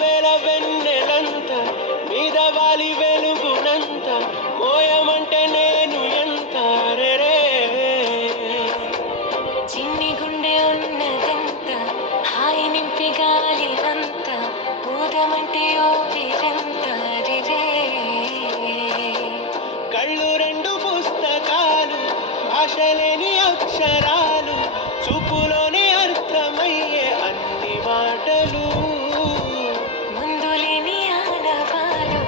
వేల వెన్నెలంత మీద వాలి వెలుగునంత మోయమంటే నేను ఎంత రే చిన్ని గుండె ఉన్నదంత హాయి నింపి గాలి అంత ఊదమంటే ఓపిరంత రే కళ్ళు రెండు పుస్తకాలు భాషలేని అక్షరాలు చూపులోనే అర్థమయ్యే అన్ని మాటలు ముందు లేని ఆనవాలు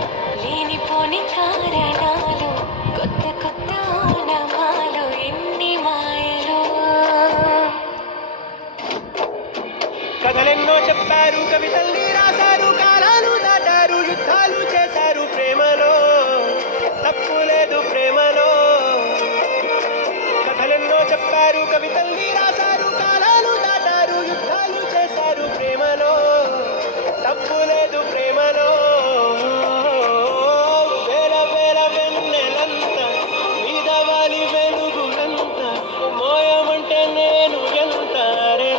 లేనిపోని కారణాలు కొత్త కొత్త ఓనమాలు ఎన్ని మాయలు కథలెన్నో చెప్పారు కవితల్ని రాశారు కాలాలు దాటారు యుద్ధాలు చేశారు ప్రేమలో తప్పు లేదు ప్రేమలో కథలెన్నో చెప్పారు కవితల్ని రాశారు కాలాలు దాటారు యుద్ధాలు చేశారు ప్రేమలో తప్పు లేదు ప్రేమలో వేల వేల వెన్నెలంత మీద వాలి వెలుగులంత మోయమంటే నేను ఎంత రే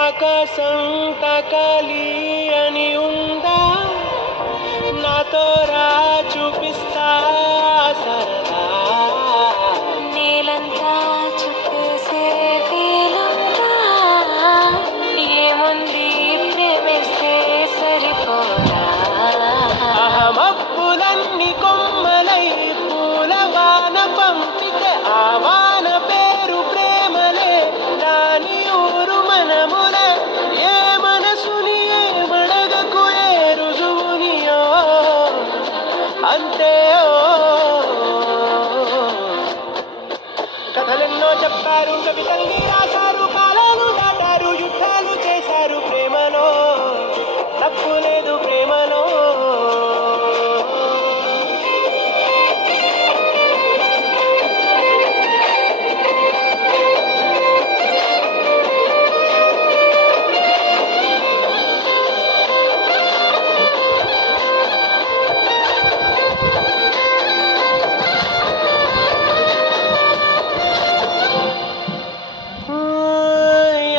ఆకాశం తాకాలి అని ఉందా నాతో రా చూపిస్తా సరదా నేలంతా చుట్టేసే వీలుందా ఏముంది ప్రేమిస్తే సరిపోదా మబ్బులన్నీ కొమ్మలై పూల వాన పంపితే ఆ వాన పేరు ప్రేమలే దాని ఊరు మనములే ఏ మనసుని ఏ మడగకు ఏ రుజువునియో అంతే కథలెన్నో చెప్పారు కవితల్ని రాశారు కాలాలు దాటారు యుద్ధాలు చేశారు ప్రేమలో తప్పు లేదు ప్రేమలో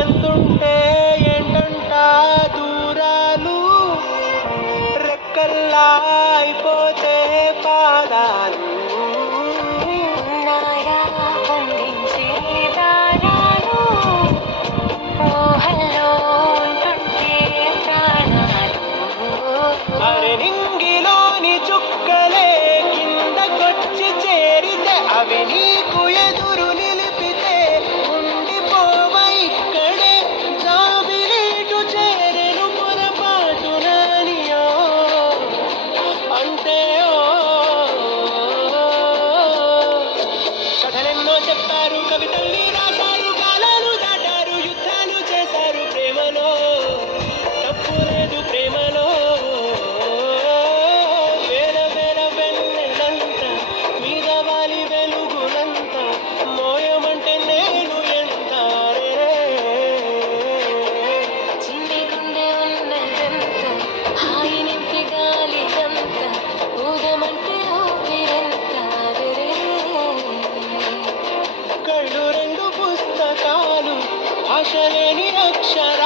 ఎంతుంటే ఏంటంట దూరాలు రెక్కల్లా అయిపోతే పాదాలు ఉన్నాయా బంధించే దారాలు ఊహల్లో ఉంటుంటే ప్రాణాలు అరే నింగిలోని చుక్కలే కిందకొచ్చి చేరితే అవి నీకు ఎదురు నిలిపితే ఉండిపోవ ఇక్కడే జాబిలీటు చేరెను పొరపాటు నానియో అంతే కథలెన్నో చెప్పారు కవితల్ని రాశారు కాలాలు దాటారు యుద్ధాలు చేశారు ప్రేమలో తప్పు లేదు ప్రేమలో వేల వేల వెన్నెలంత మీద వాలి వెలుగులంత మోయమంటే నేను ఎంత రే చిన్ని గుండె ఉన్నదంత హాయి నింపి గాలి అంత ఊదమంటే ఊపిరంత రే కళ్ళు రెండు పుస్తకాలు భాషలేని అక్షరాలు